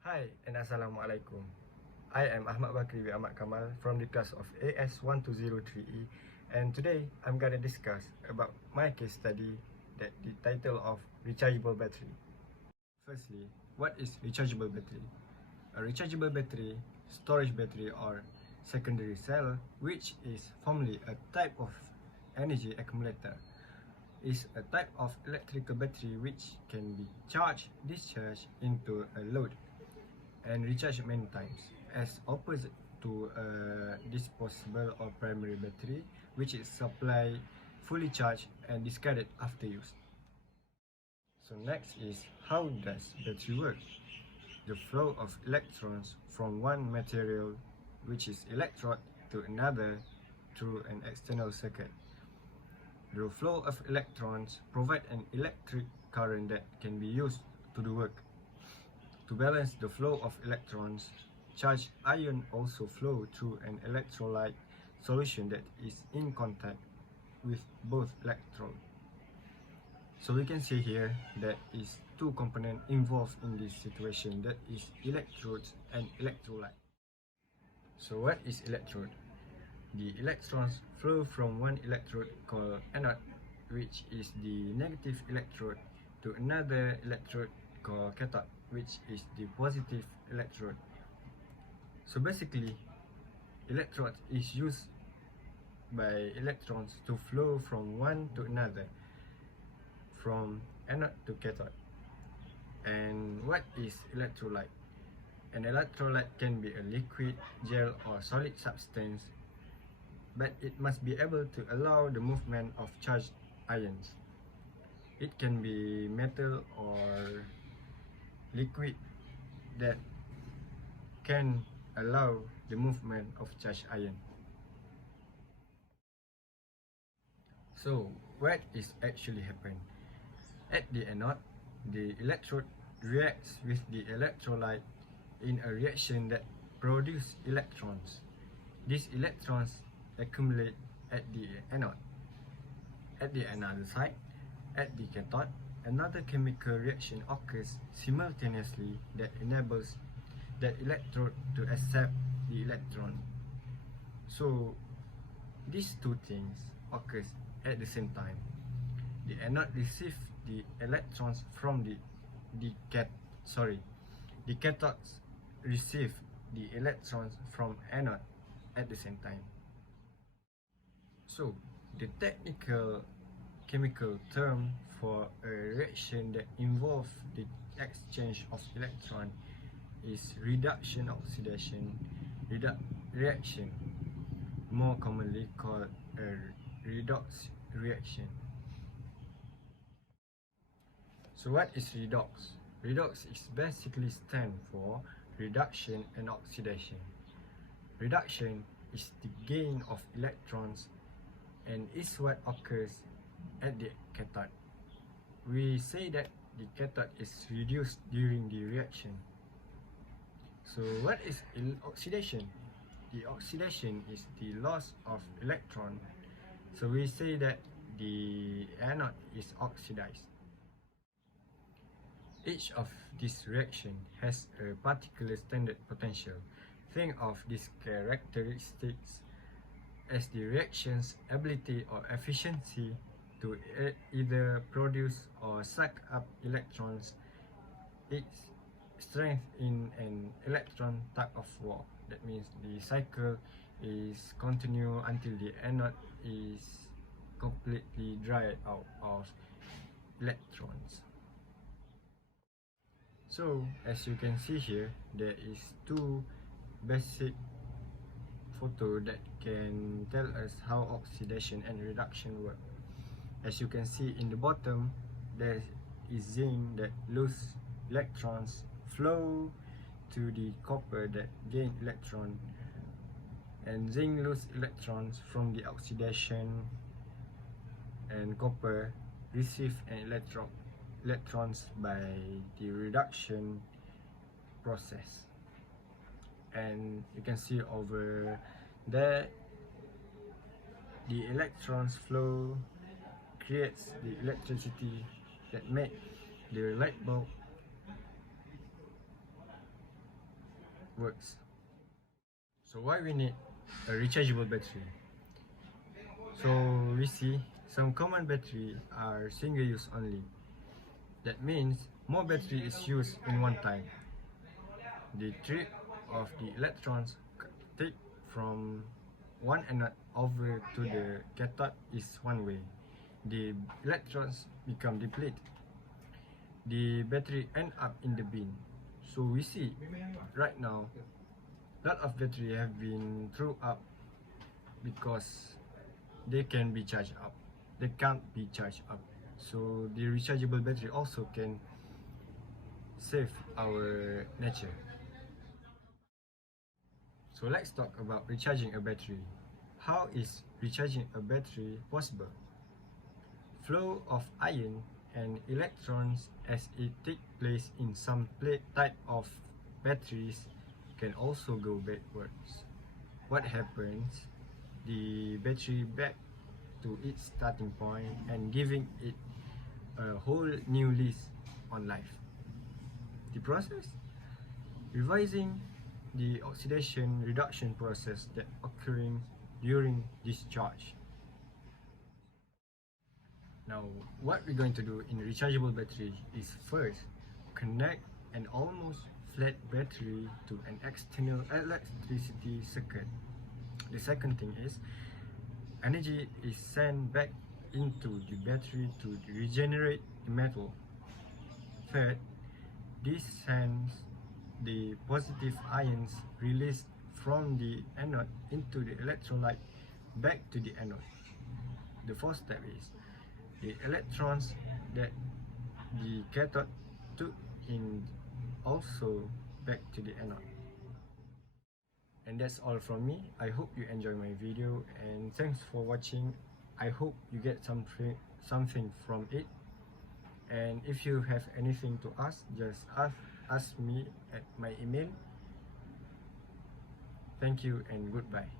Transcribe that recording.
Hi and Assalamualaikum. I am Ahmad Bakri with Ahmad Kamal from the class of AS12031E, and today I'm gonna discuss about my case study that the title of Rechargeable Battery. Firstly, what is rechargeable battery? A rechargeable battery, storage battery or secondary cell, which is formerly a type of energy accumulator, is a type of electrical battery which can be charged, discharged into a load and recharged many times, as opposite to a disposable or primary battery, which is supplied fully charged and discarded after use. So next is, how does battery work? The flow of electrons from one material, which is electrode, to another through an external circuit. The flow of electrons provide an electric current that can be used to do work. To balance the flow of electrons, charged ion also flow through an electrolyte solution that is in contact with both electrodes. So we can see here that is two components involved in this situation, that is electrodes and electrolyte. So what is electrode? The electrons flow from one electrode called anode, which is the negative electrode, to another electrode called cathode, which is the positive electrode. So basically, electrode is used by electrons to flow from one to another, from anode to cathode. And what is electrolyte? An electrolyte can be a liquid, gel or solid substance, but it must be able to allow the movement of charged ions. It can be metal or liquid that can allow the movement of charged ion. So what is actually happening? At the anode, the electrode reacts with the electrolyte in a reaction that produces electrons. These electrons accumulate at the anode. At the another side, at the cathode, another chemical reaction occurs simultaneously that enables that electrode to accept the electron. So these two things occurs at the same time. The anode receives the electrons from the cathodes receive the electrons from anode at the same time. So the technical chemical term for a reaction that involves the exchange of electron is reduction oxidation reaction, more commonly called a redox reaction. So what is redox? Redox is basically stand for reduction and oxidation. Reduction is the gain of electrons and is what occurs at the cathode. We say that the cathode is reduced during the reaction. So what is oxidation? The oxidation is the loss of electron. So we say that the anode is oxidized. Each of these reactions has a particular standard potential. Think of these characteristics as the reaction's ability or efficiency to either produce or suck up electrons, its strength in an electron tug of war. That means the cycle is continue until the anode is completely dried out of electrons. So as you can see here, there is two basic photo that can tell us how oxidation and reduction work. As you can see in the bottom, there is zinc that lose electrons, flow to the copper that gain electron, and zinc lose electrons from the oxidation, and copper receive an electrons by the reduction process. And you can see over there, the electrons flow creates the electricity that make the light bulb works. So why we need a rechargeable battery? So we see some common battery are single use only. That means more battery is used in one time. The trip of the electrons take from one anode over to the cathode is one way. The electrons become depleted. The battery end up in the bin. So we see right now lot of battery have been thrown up because they can be charged up. They can't be charged up. So the rechargeable battery also can save our nature. So let's talk about recharging a battery. How is recharging a battery possible? Flow of ion and electrons as it takes place in some type of batteries can also go backwards. What happens? The battery back to its starting point and giving it a whole new lease on life. The process? Revising the oxidation reduction process that occurring during discharge. Now, what we're going to do in rechargeable battery is first connect an almost flat battery to an external electricity circuit. The second thing is energy is sent back into the battery to regenerate the metal. Third, this sends the positive ions released from the anode into the electrolyte back to the anode. The fourth step is the electrons that the cathode took in also back to the anode. And that's all from me. I hope you enjoy my video and thanks for watching. I hope you get something from it. And if you have anything to ask, just ask me at my email. Thank you and goodbye.